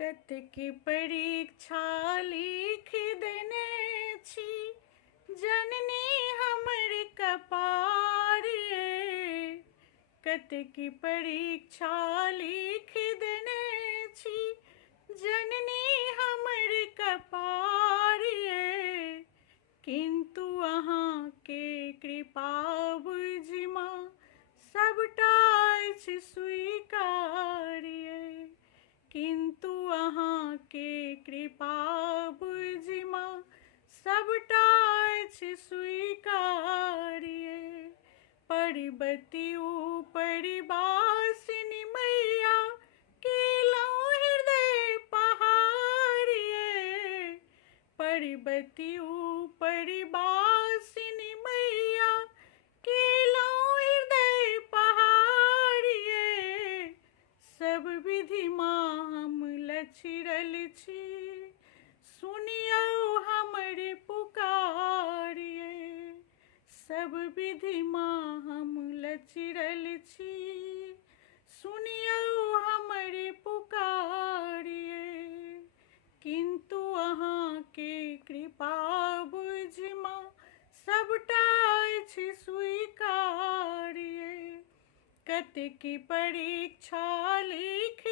कतेक परीक्षा लिख देने छी जननी हमर कपार ये। कतेक परीक्षा लिख देने छी जननी हमर कपार ये। किंतु अहाँ के कृपा बुझिमा सबटा अछि स्वीकार्य। किंतु अहाँ के कृपा बुझिमा सबटा अछि स्वीकार्य। पर्वती परिवासिनी मैया केलहुँ हृदय पहाड़ ये। पर्वती परिवासिनी मैया केलहुँ हृदय पहाड़ ये। सब विधि माँ हम लचिरल छी सुनियौ हमर पुकार ये। सब विधि माँ हम लचिरल छी सुनियौ हमर पुकार ये। किंतु अहाँ के कृपा बुझिमा सबटा अछि स्वीकार्य। कतेक परीक्षा लिख